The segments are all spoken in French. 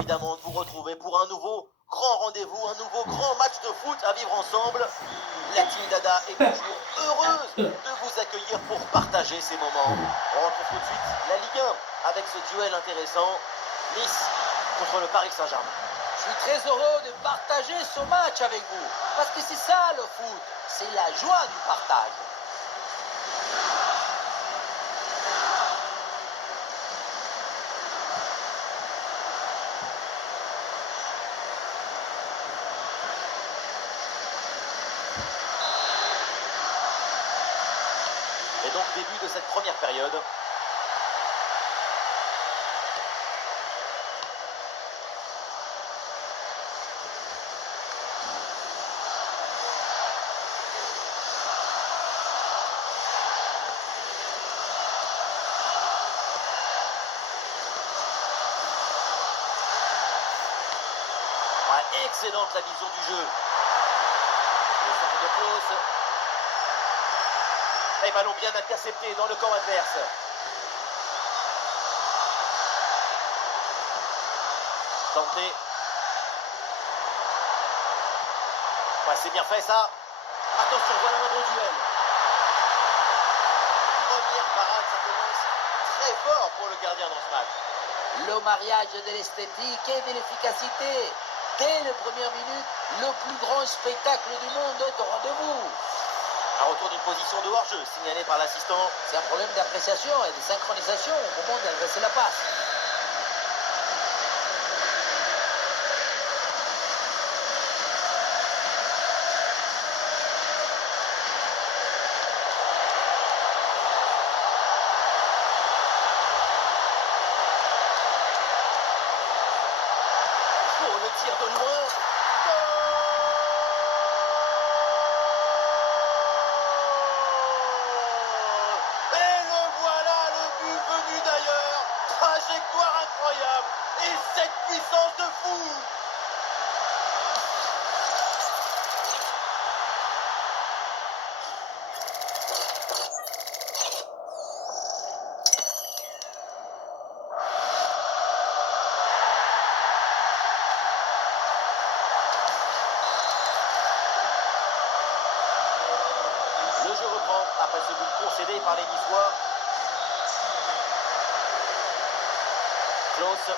évidemment de vous retrouver pour un nouveau grand rendez-vous, un nouveau grand match de foot à vivre ensemble. La Team Dada est toujours heureuse de vous accueillir pour partager ces moments. On retrouve tout de suite la Ligue 1 avec ce duel intéressant. Nice contre le Paris Saint-Germain. Je suis très heureux de partager ce match avec vous. Parce que c'est ça le foot. C'est la joie du partage. Et donc début de cette première période. Ouais, excellente la vision du jeu. Le centre de Klose. Et ballon bien intercepté dans le camp adverse. Tenté. Ouais, c'est bien fait ça. Attention, voilà un bon duel. Première parade, ça commence très fort pour le gardien dans ce match. Le mariage de l'esthétique et de l'efficacité. Dès les premières minutes, le plus grand spectacle du monde est au rendez-vous. Un retour d'une position de hors-jeu signalé par l'assistant. C'est un problème d'appréciation et de synchronisation au moment d'adresser la passe. Oh, le tir de loin. Et le voilà, le but venu d'ailleurs. Trajectoire incroyable. Et cette puissance de fou. Le jeu reprend après ce but concédé par les Niçois. Klose.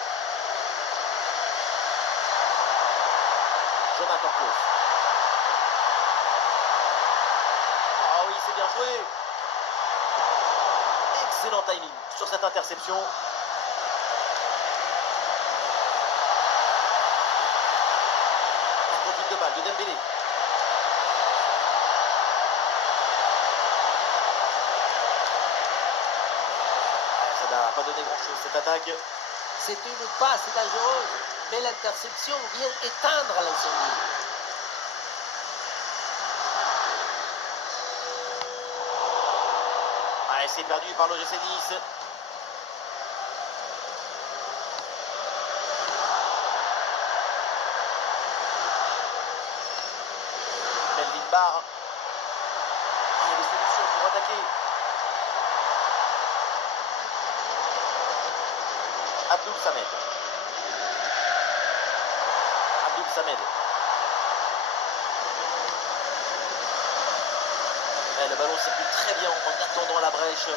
Jonathan Klose. Ah oui, c'est bien joué. Excellent timing sur cette interception. Un conduite de balle de Dembélé. Ça n'a pas donné grand-chose cette attaque. C'est une passe dangereuse, mais l'interception vient éteindre l'incendie. Ah, c'est perdu par l'OGC Nice. Melvin Barr. Il y a des solutions pour attaquer. Abdoul Samed. Abdoul Samed. Et le ballon circule très bien en attendant la brèche.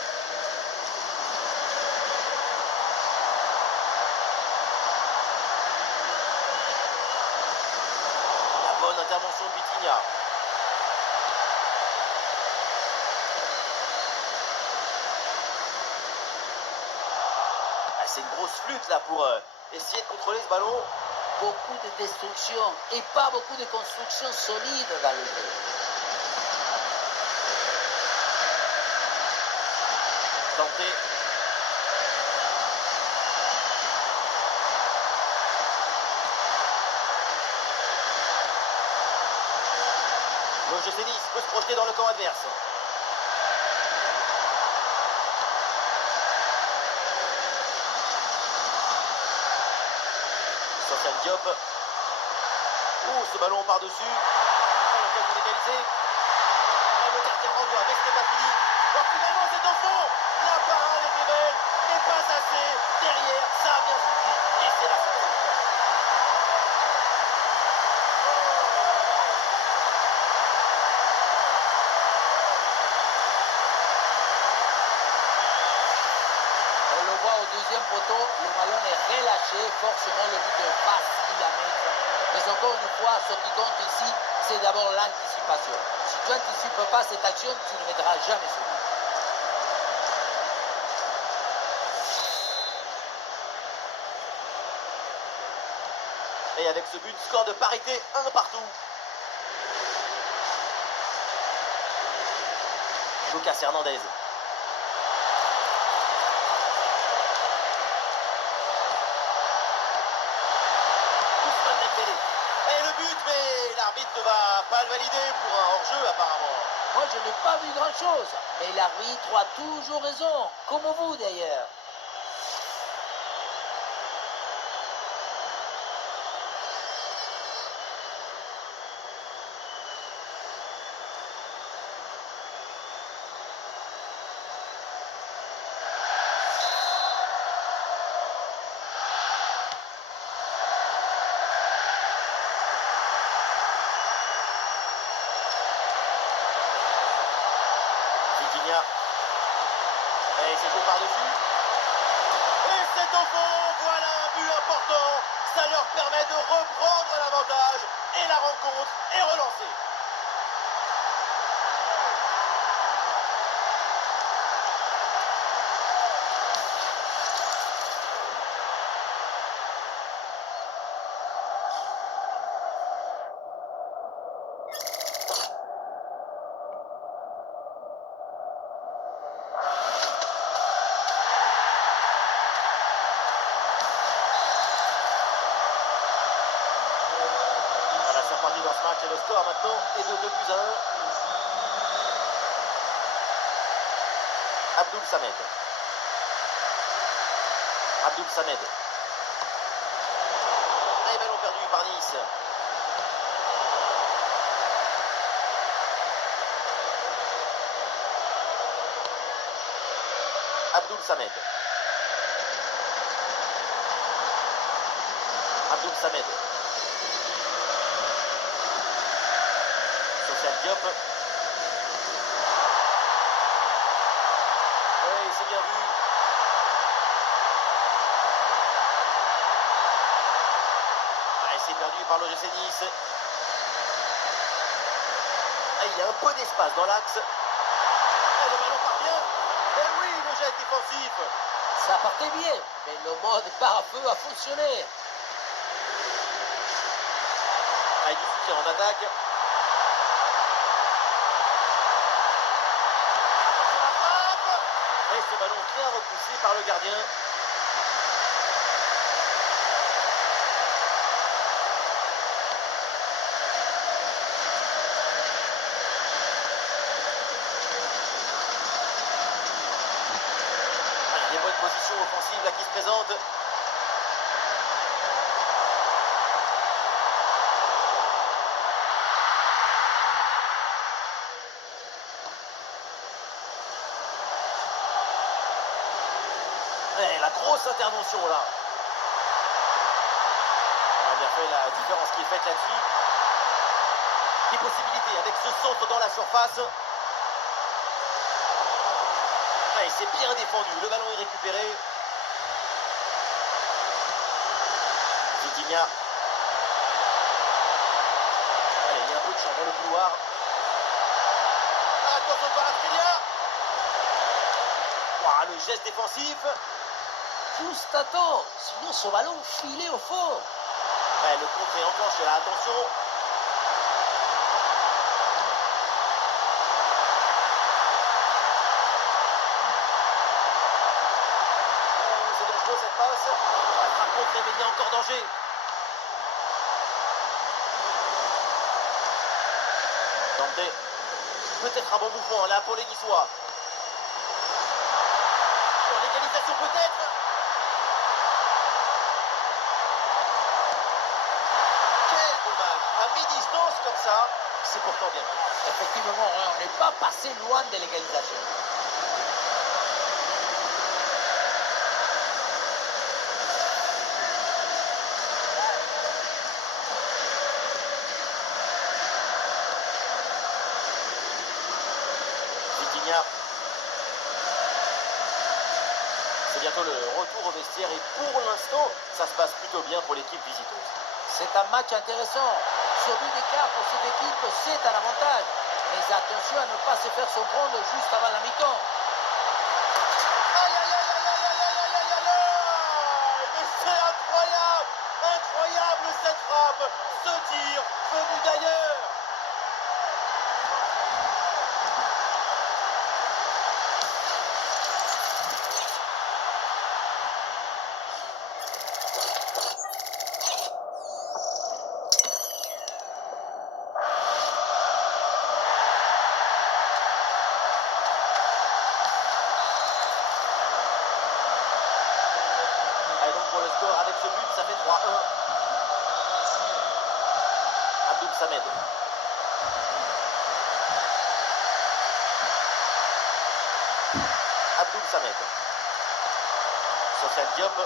La bonne intervention de Vitinha. Ah, c'est une grosse flûte là pour essayer de contrôler ce ballon. Beaucoup de destruction et pas beaucoup de construction solide dans le jeu. Tenté. L'OGC Nice peut se projeter dans le camp adverse. Sofiane Diop. Oh, ce ballon par-dessus. L'occasion d'égaliser. Et le gardien renvoie, mais ce n'est pas fini. Oh, finalement, c'est au fond. La parade était belle, mais pas assez. Derrière, ça a bien suivi. Et c'est la fin. c'est forcément le but facile à mettre. Mais encore une fois, ce qui compte ici, c'est d'abord l'anticipation. Si tu n'anticipes pas cette action, tu ne mettras jamais ce but. Et avec ce but, score de parité, 1 partout. Lucas Hernandez. Ousmane Dembélé. Et le but, mais l'arbitre ne va pas le valider pour un hors-jeu apparemment. Moi, je n'ai pas vu grand-chose, mais l'arbitre a toujours raison, comme vous d'ailleurs. Vitinha. Et c'est tout par-dessus. Et c'est au fond, voilà un but important. Ça leur permet de reprendre l'avantage. Et la rencontre est relancée. Voilà, c'est reparti dans ce match et le score maintenant est de 2-1. Abdoul Samed. Abdoul Samed. Et ballon perdu par Nice. Abdoul Samed. Abdoul Samed. Social Diop. Oui, c'est bien vu. Ah, et c'est perdu par l'OGC Nice. Ah, il y a un peu d'espace dans l'axe. Et le ballon parvient. Et oui, le geste défensif. Ça partait bien, mais le mode pare-feu a fonctionné. Ah, il y a du soutien en attaque. Attention à la frappe. Et ce ballon bien repoussé par le gardien. Ah, des bonnes positions offensives là qui se présentent. Et la grosse intervention là. On a bien fait la différence qui est faite là-dessus. Des possibilités avec ce centre dans la surface. Ah, et c'est bien défendu. Le ballon est récupéré. Vitinha. Allez, il y a un peu de champ dans le couloir. Attention par Vitinha. Ouah, le geste défensif. Juste à temps, sinon ce ballon filait au fond. Ouais, le contre est enclenché là, attention. C'est dangereux cette passe. La frappe contre, mais il y a encore danger. Dante. Peut-être un bon mouvement là pour les Niçois. Sur l'égalisation peut-être. Quel dommage. À mi-distance comme ça, c'est pourtant bien. Effectivement, on n'est pas passé loin de l'égalisation. Vitinha. C'est bientôt le retour au vestiaire et pour l'instant, ça se passe plutôt bien pour l'équipe visiteuse. C'est un match intéressant. Ce but d'écart pour cette équipe, c'est un avantage. Mais attention à ne pas se faire surprendre juste avant la mi-temps. Aïe, aïe, aïe, aïe, aïe, aïe, aïe, aïe, aïe, aïe. Mais c'est incroyable! Incroyable cette frappe! Ce tir venu d'ailleurs! Et donc pour le score, avec ce but, ça fait 3-1. Abdoul Samed. Abdoul Samed. Sofiane Diop.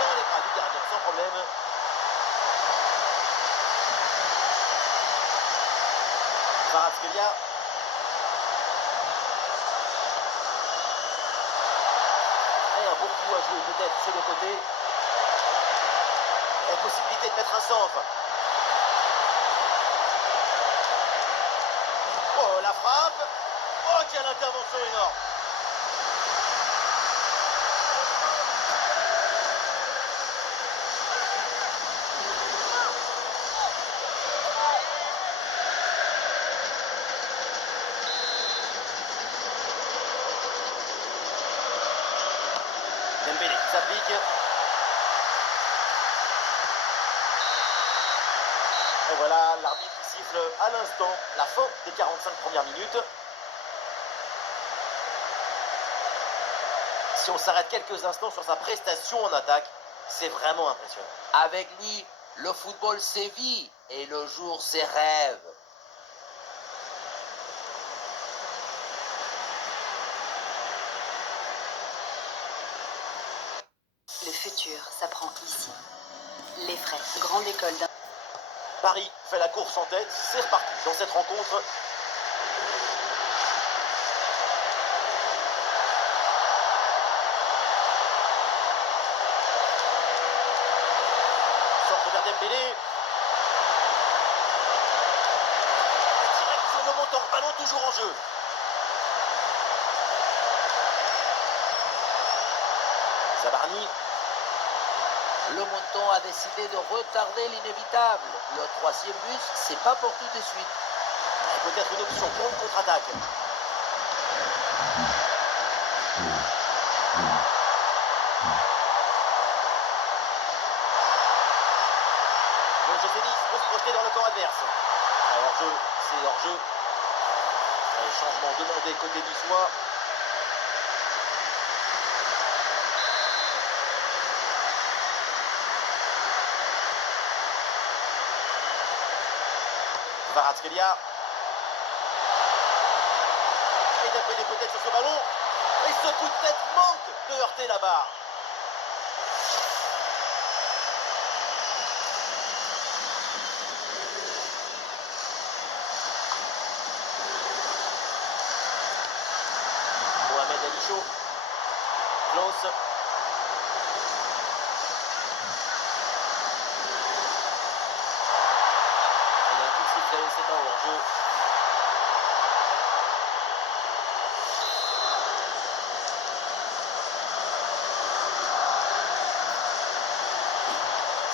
Dans les bras du gardien, sans problème. Kvaratskhelia. Et un beau coup à jouer peut-être sur le côté. Et possibilité de mettre un centre. Oh la frappe. Oh quelle intervention énorme. Dembélé qui s'applique. Et voilà, l'arbitre siffle à l'instant la fin des 45 premières minutes. Si on s'arrête quelques instants sur sa prestation en attaque, c'est vraiment impressionnant. Avec lui, le football sévit et le jour ses rêves. Le futur s'apprend ici. Les Frais, grande école d'un... Paris fait la course en tête, c'est reparti dans cette rencontre. Centre vers Dembélé. Direct sur le montant, ballon toujours en jeu. Zabarni. Le monton a décidé de retarder l'inévitable. Le troisième but, c'est pas pour tout de suite. Et peut-être une option pour une contre-attaque. Le jeu Phoenix peut se projeter dans le camp adverse. Hors-jeu, c'est hors-jeu. Changement demandé côté niçois. Kvaratskhelia. Et Dembélé peut-être sur ce ballon. Et ce coup de tête manque de heurter la barre. Mohamed Ali Chaud. Klaus. Il y a un coup de sifflet, c'est un hors-jeu.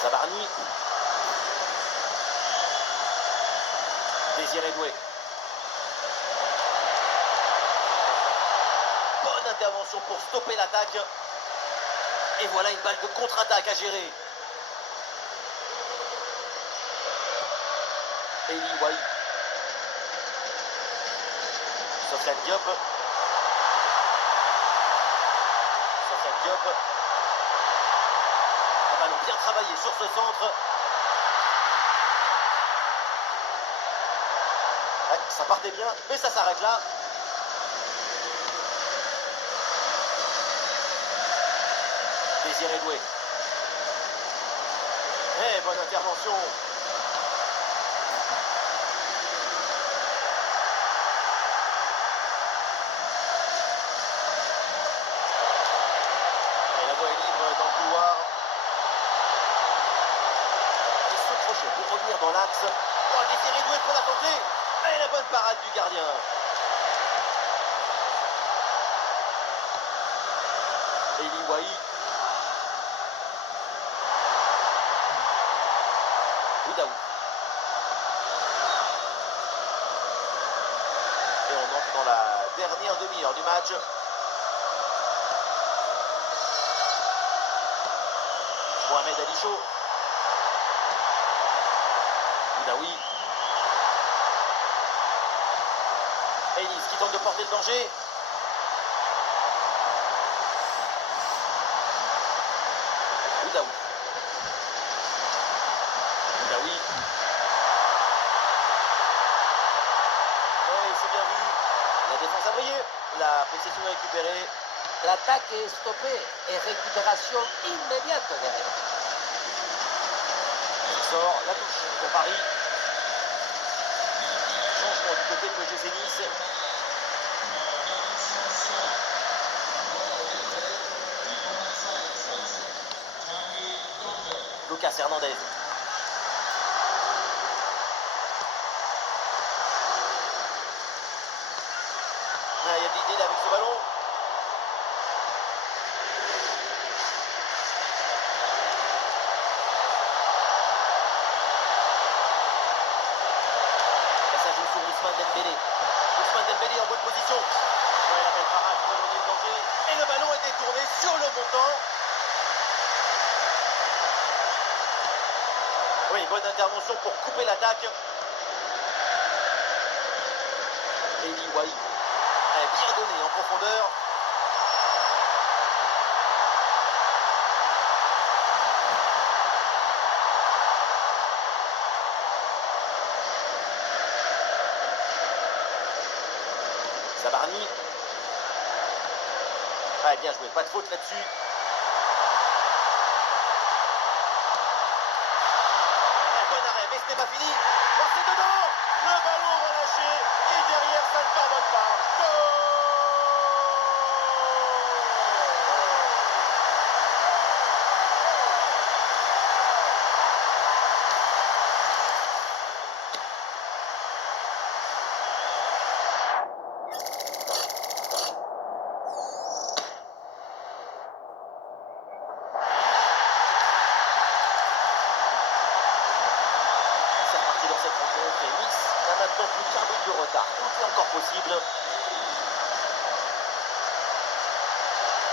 Zabarni. Désiré Doué. Bonne intervention pour stopper l'attaque. Et voilà une balle de contre-attaque à gérer. Eli Wahi. Sofiane Diop. Sofiane Diop. Un ballon bien travaillé sur ce centre. Ouais, ça partait bien, mais ça s'arrête là. Désiré Doué. Eh, bonne intervention. l'axe. Oh, Désiré Doué pour la tenter. Et la bonne parade du gardien. Eli Wahi. Oudaoui. Et on entre dans la dernière demi-heure du match. Mohamed Ali Chaud. Oudaoui. Elis qui tente de porter le danger. Oudaoui. Oudaoui. Oui, c'est bien vu. La défense a brillé. La possession est récupérée. L'attaque est stoppée et récupération immédiate derrière. Il sort la touche pour Paris. Changement du côté de l'OGC Nice. Lucas Hernandez. Ah, il y a de l'idée avec ce ballon. Passage sur Ousmane Dembélé. Ousmane Dembélé en bonne position. Ouais, la belle parade pour éloigner le danger. Et le ballon est détourné sur le montant. Oui, bonne intervention pour couper l'attaque. Eli Wahi. Bien donné en profondeur. Zabarni. Ah, bien joué, pas de faute là-dessus. Bon arrêt, mais ce n'est pas fini. Oh, c'est dedans. Le ballon relâché. Et derrière, ça ne pardonne pas. Goal. C'est reparti dans cette rencontre et Nice n'a maintenant plus qu'un but de retard. Tout est encore possible.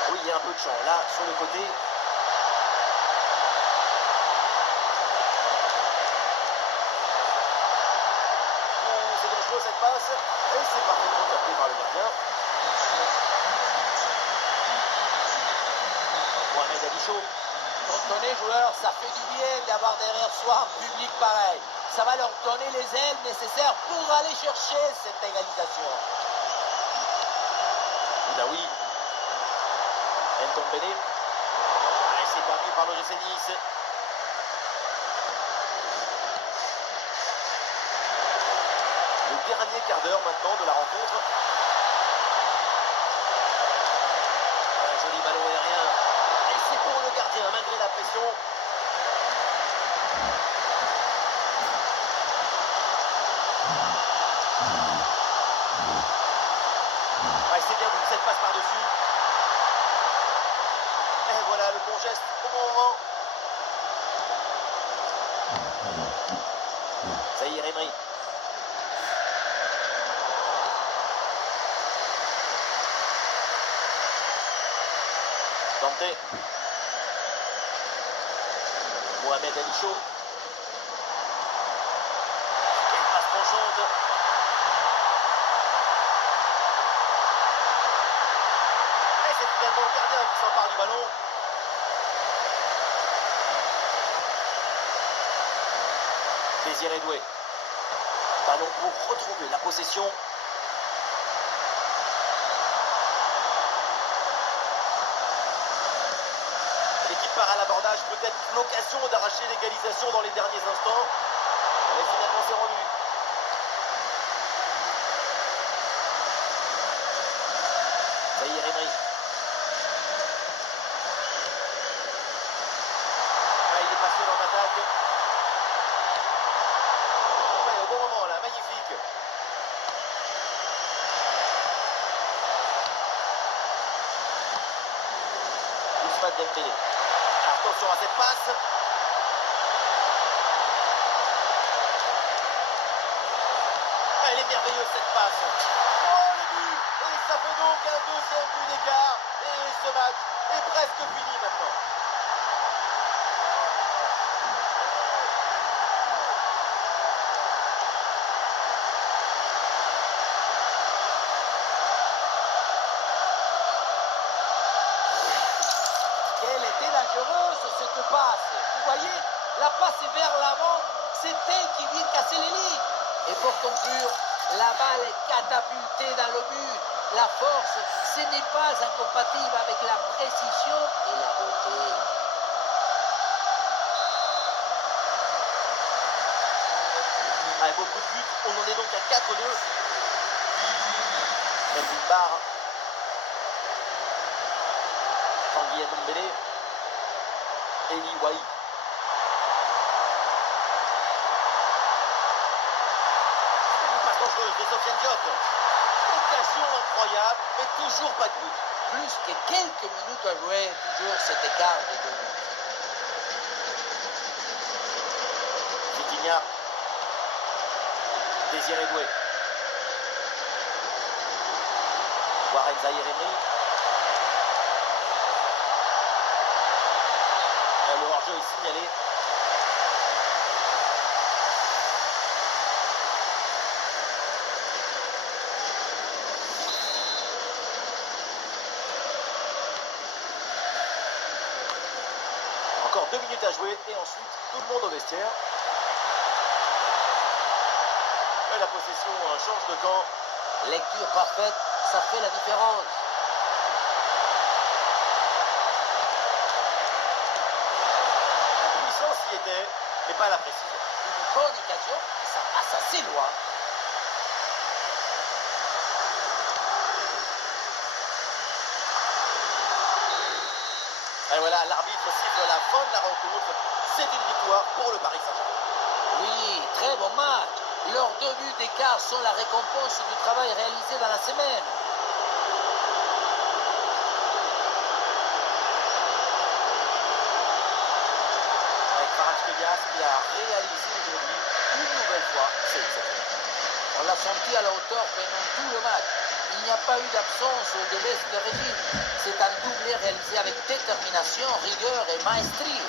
Oui, il y a un peu de champ là sur le côté. Oh, c'est dangereux cette passe. Et c'est parfaitement capté par le gardien. Mohamed Ali Chaud. Quand on est joueur, ça fait du bien d'avoir derrière soi un public pareil. Ça va leur donner les ailes nécessaires pour aller chercher cette égalisation. Oudaoui. Ndombele. Et c'est permis par l'OGC Nice. Le dernier quart d'heure maintenant de la rencontre. Un joli ballon aérien. Et c'est pour le gardien malgré la pression. Ah, c'est bien vu, cette passe par-dessus. Et voilà le bon geste au bon moment. Zahir Emery. Dante. Mohamed Ali Chaud. Quelle passe penchante. Et c'est finalement le gardien qui s'empare du ballon. Désiré Doué. Ballon pour retrouver la possession. L'équipe part à l'abordage, peut-être l'occasion d'arracher l'égalisation dans les derniers instants. Mais finalement c'est rendu. Zahir Emery. Ah, il est passé dans l'attaque. Ousmane Dembélé. Attention à cette passe. Elle est merveilleuse cette passe. Oh le but. Et ça fait donc un deuxième but d'écart. Et ce match est presque fini maintenant. Elle était dangereuse cette passe. Vous voyez, la passe est vers l'avant, c'est elle qui vient casser les lignes. Et pour conclure, la balle est catapultée dans le but. La force, ce n'est pas incompatible avec la précision et la beauté. Avec beaucoup de buts, on en est donc à 4-2. Même une barre. Tanguy Ndombele. Eli Wahi. Une passe dangereuse de Sofiane Diop. Occasion incroyable, mais toujours pas de but. Plus que quelques minutes à jouer, toujours cet écart de 2 buts. Vitinha. Désiré Doué. Warren Zaïre-Emery. Le hors-jeu est signalé. Encore 2 minutes à jouer et ensuite tout le monde au vestiaire. Et la possession change de camp. Lecture parfaite, ça fait la différence. La puissance y était, mais pas la précision. Une bonne occasion, et ça passe assez loin. Et voilà, l'arbitre siffle la fin de la rencontre. C'est une victoire pour le Paris Saint-Germain. Oui, très bon match. Leurs 2 buts d'écart sont la récompense du travail réalisé dans la semaine. Avec Kvaratskhelia, ce qu'il a réalisé aujourd'hui, une nouvelle fois, c'est exceptionnel. On l'a senti à la hauteur pendant tout le match. Il n'y a pas eu d'absence de baisse de régime. C'est un doublé réalisé avec détermination, rigueur et maestrie.